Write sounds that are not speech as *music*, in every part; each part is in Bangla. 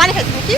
পানি খাইছি নাকি?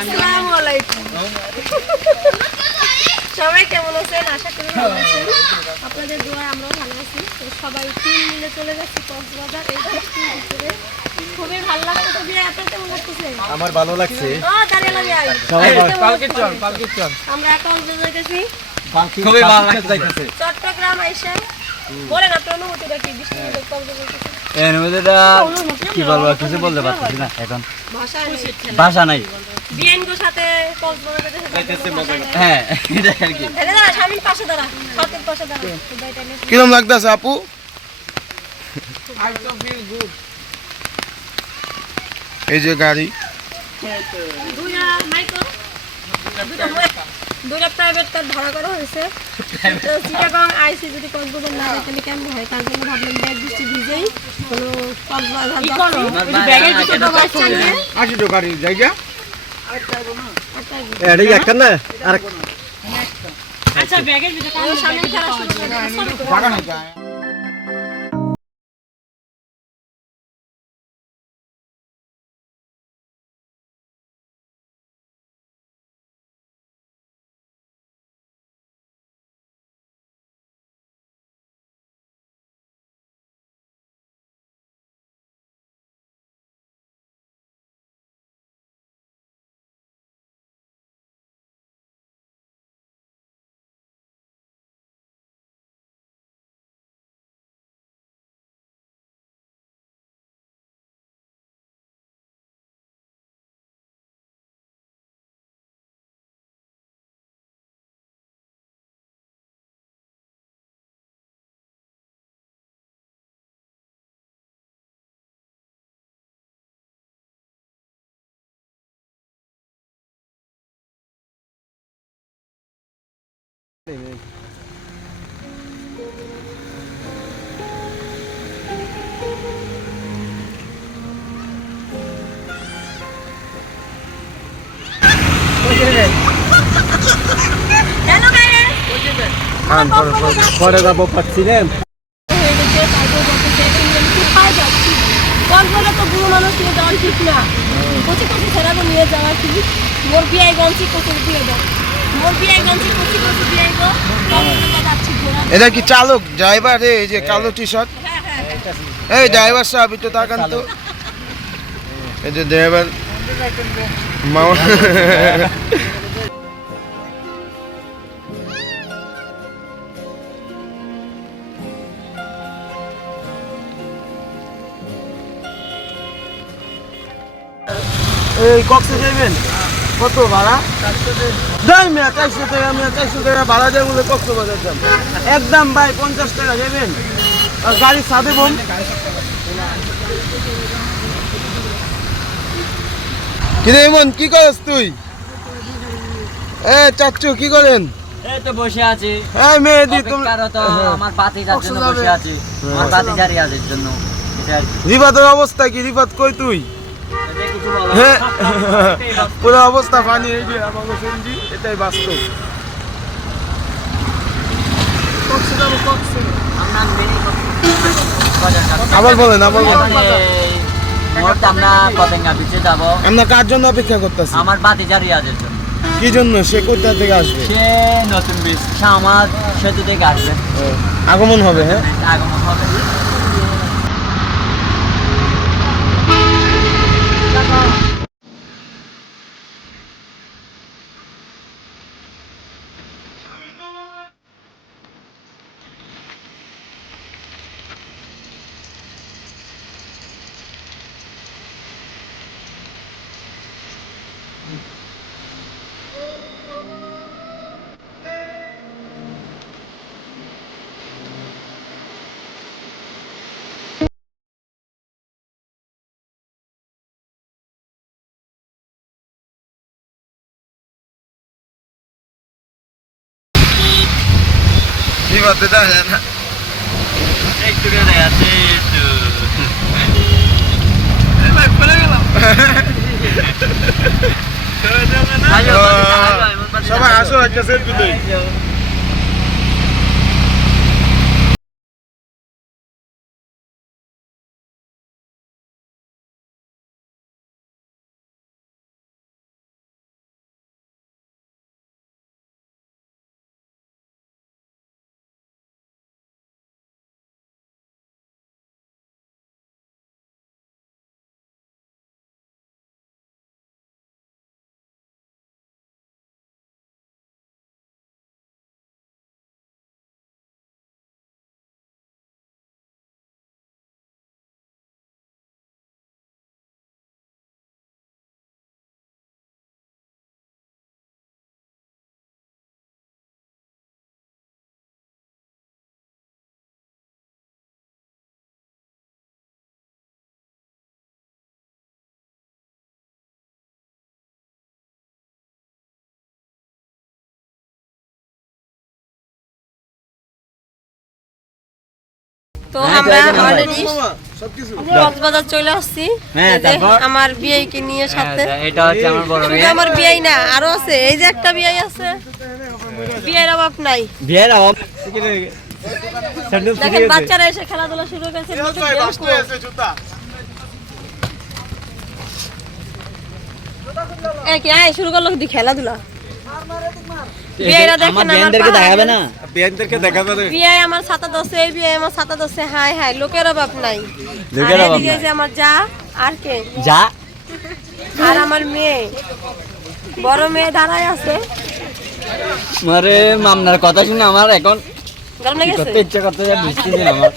আসসালামু সবাই কেমন আছেন? আশা করি ভালো আছেন। আপনাদের দোয়ায় আমরাও ভালো আছি। তো সবাই টিম মিলে চলে যাচ্ছি কক্সবাজার। এই ভিতরে খুবই ভালো লাগছে তো বিয়ে আপনার কেমন লাগতেছে? আমার ভালো লাগছে। ও দাঁড়িয়ে লাগে আই পালকে চল পালকে চল। আমরা কক্সবাজার গেছি খুবই ভালো লাগছে চট্টগ্রাম আইসা। বলেন আপনার অনুভূতিটা কি বৃষ্টির ভিতরে কক্সবাজার গেছি এর মধ্যে তো কি বলব কিছু বলতে পারতেছি না এখন। ভাষা ভাষা নাই। বিএনগোর সাথে হ্যাঁ আর কি। স্বামীর পাশে দাঁড়া হাতের পাশে দাঁড়া। কিরম লাগতেছে আপু? গাড়ি মাইক- দুইটা প্রাইভেট কার ভাড়া করা হয়েছে। তো চিটাগং আইসি যদি কক্সবাজার না যায় তাহলে কেমন হয়? তার জন্য ভাবলাম ব্যাগ বৃষ্টি ভিজেই কোনো কক্সবাজার যাচ্ছি। বাচ্চা নিয়ে আসি তো গাড়ি জায়গা একটা এটা একটা না আর আমার সামনে খেলা শুরু করে পরে যাব পাচ্ছিলেন হয়ে? কক্সবাজার তো বুড়ো মানুষ নিয়ে যাওয়া ঠিক না। কচি কচি ছেলেকে নিয়ে যাওয়া ঠিক। মোর বিয়াই গঞ্চি কচি দিয়ে দিয়ে এটা কি চালক? ড্রাইভার রে এই যে কালো টি শার্ট এই ড্রাইভার সাহেব, একটু তাকান তো। এই যে ড্রাইভার মামা। এই কক্সে যাবেন কত ভাড়া? দেয় মিয়া চারশো টাকা মিয়া চারশো টাকা ভাড়া দেয় বলে কক্স বাজার যান একদম ভাই পঞ্চাশ টাকা দেবেন? আর গাড়ি সাদে বোম। কিরে এমন কি করস তুই? এ চাচ্চু কি করেন? এই তো বসে আছি। এই মেহেদি তুমি আমার বাতিটার জন্য কক্সবাজার। বসে আছি। আমার বাতি জারি জন্য। এটা আর কি। রিফাতের অবস্থা কি? রিফাত কই তুই? হ্যাঁ। পুরো অবস্থা পানি এই যে আমাকে শুনছি। এটাই বাস্তব। আবার বলেন আবার বলেন। আমরা বিচে যাব। আমরা কার জন্য অপেক্ষা করতেছি? আমার জন্য। কি জন্য? সে কোথা থেকে আসবে? সে নতুন বীজ সে আমার সেতু থেকে আসবে। আগমন হবে হ্যাঁ? আগমন হবে। রিফাতে দেখা না একটু দেখা যাচ্ছে একটু সবাই আসো একটা সেলফি দেই তো আমরা অলরেডি কক্সবাজার চলে আসছি। হ্যাঁ? আমার বিয়েকে নিয়ে সাথে। এটা হচ্ছে আমার বড় মেয়ে আমার বিয়ে না আরও আছে। এই যে একটা বিয়ে আছে। বিয়ের অভাব নাই। বিয়ের অভাব দেখেন বাচ্চারা এসে খেলাধুলা শুরু করেছে এই কি আয় শুরু করল খেলাধুলা। বিয়েরা দেখেন আমার আমার বিয়ানদেরকে। দেখাবে না বিয়ানদেরকে দেখাবে না বিয়ে আমার সাথে দশে এই বিয়ে আমার সাথে দশে হাই হাই লোকের অভাব নাই লোকের আর অভাব নাই। যে আমার যা আর কে যা আর আমার মেয়ে বড় মেয়ে দাঁড়ায় আছে মানে মামনার কথা শুনে আমার এখন গরম কি লেগেছে করতে ইচ্ছা করতে যায় বুঝতেছি না আমার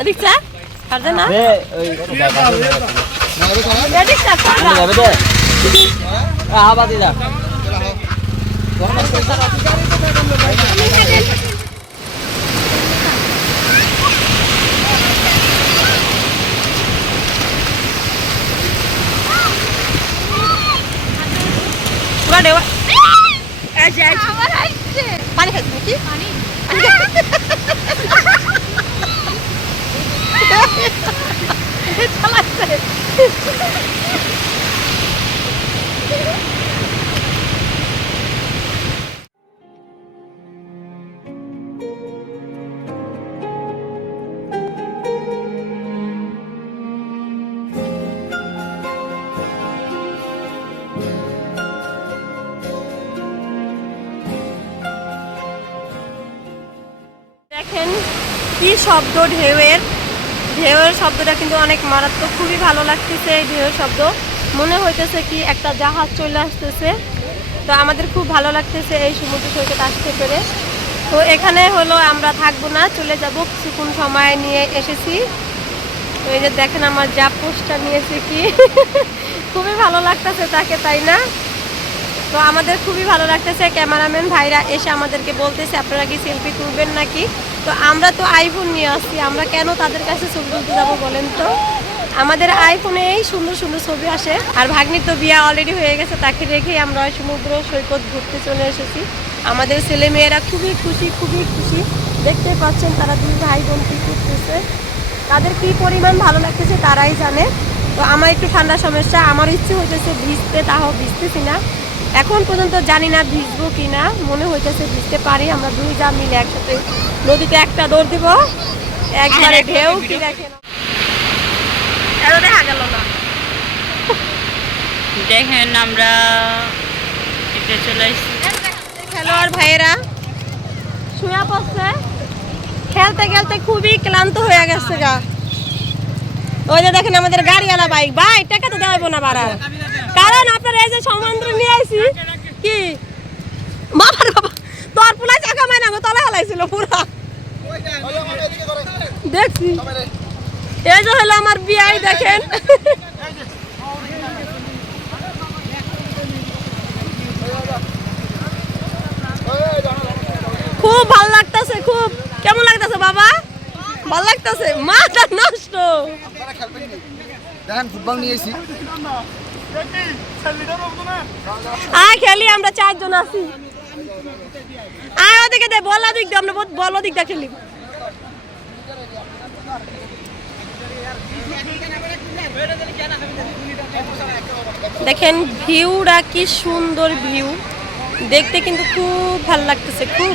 এদিক চা আর দে না দে, ওই দেখা শুনে রাখি। এদিক চা চা আমি যাবে দে পুরা দেওয়া আচ্ছা পানি খাচ্ছি নাকি? পানি। দেখেন *laughs* *laughs* শব্দ, ঢেউয়ের ঢেউয়ের শব্দটা কিন্তু অনেক মারাত্মক। খুবই ভালো লাগতেছে এই ঢেউয়ের শব্দ। মনে হইতেছে কি একটা জাহাজ চলে আসতেছে। তো আমাদের খুব ভালো লাগতেছে এই সমুদ্র সৈকত আসতে পেরে। তো এখানে হলো আমরা থাকব না, চলে যাব কিছুক্ষণ সময় নিয়ে এসেছি। তো এই যে দেখেন আমার যা পোস্টটা নিয়েছে কি। *laughs* খুবই ভালো লাগতেছে তাকে, তাই না? তো আমাদের খুবই ভালো লাগতেছে। ক্যামেরাম্যান ভাইরা এসে আমাদেরকে বলতেছে, আপনারা কি সেলফি তুলবেন নাকি? তো আমরা তো আইফোন নিয়ে আসছি, আমরা কেন তাদের কাছে ছবি তুলতে যাব বলেন তো? আমাদের আইফোনে এই সুন্দর সুন্দর ছবি আসে, আর ভাগ্নির তো বিয়া অলরেডি হয়ে গেছে, তাকে রেখেই আমরা সমুদ্র সৈকত ঘুরতে চলে এসেছি। আমাদের ছেলে মেয়েরা খুবই খুশি খুবই খুশি। দেখতে পাচ্ছেন তারা দুই ভাই বোন কী করতেছে। তাদের কি পরিমাণ ভালো লাগতেছে তারাই জানে। তো আমার একটু ঠান্ডা সমস্যা, আমার ইচ্ছে হইতেছে ভিজতে, তাও ভিজতেছি না। এখন পর্যন্ত জানি না ভিজবো কি না মনে হইতেছে ভিজতে পারি, আমরা দুই যা মিলে একসাথে নদীতে একটা দৌড় দিব। একবারে ঢেউ কি দেখে না দেখা গেল না। দেখেন আমরা এটা চলে খেলোয়াড় ভাইয়েরা শুয়ে পড়ছে। খেলতে খেলতে খুবই ক্লান্ত হয়ে গেছে গা। ওই যে দেখেন আমাদের গাড়িওয়ালা বাইক ভাই টাকা তো দেওয়াবো না বাড়া। কারণ আপনার এই যে সমান্তর নিয়ে আইছি কি? বাবার বাবা তোর পুলাই চাকা মাইনা আমি তলে হালাইছিল পুরা। দেখছি। এই যে হলো আমার বিয়াই দেখেন। খুব ভালো লাগতেছে খুব। কেমন লাগতেছে বাবা? ভালো লাগতেছে? মাথা নষ্ট। দেখেন ফুটবল নিয়ে এসেছি। আয় খেলি আমরা চারজন আছি। আয় ওদিকে দে, বল দিক দে, আমরা বল- দিক দা খেলি দেখেন, ভিউটা কি সুন্দর ভিউ। দেখতে কিন্তু খুব ভালো লাগতেছে, খুব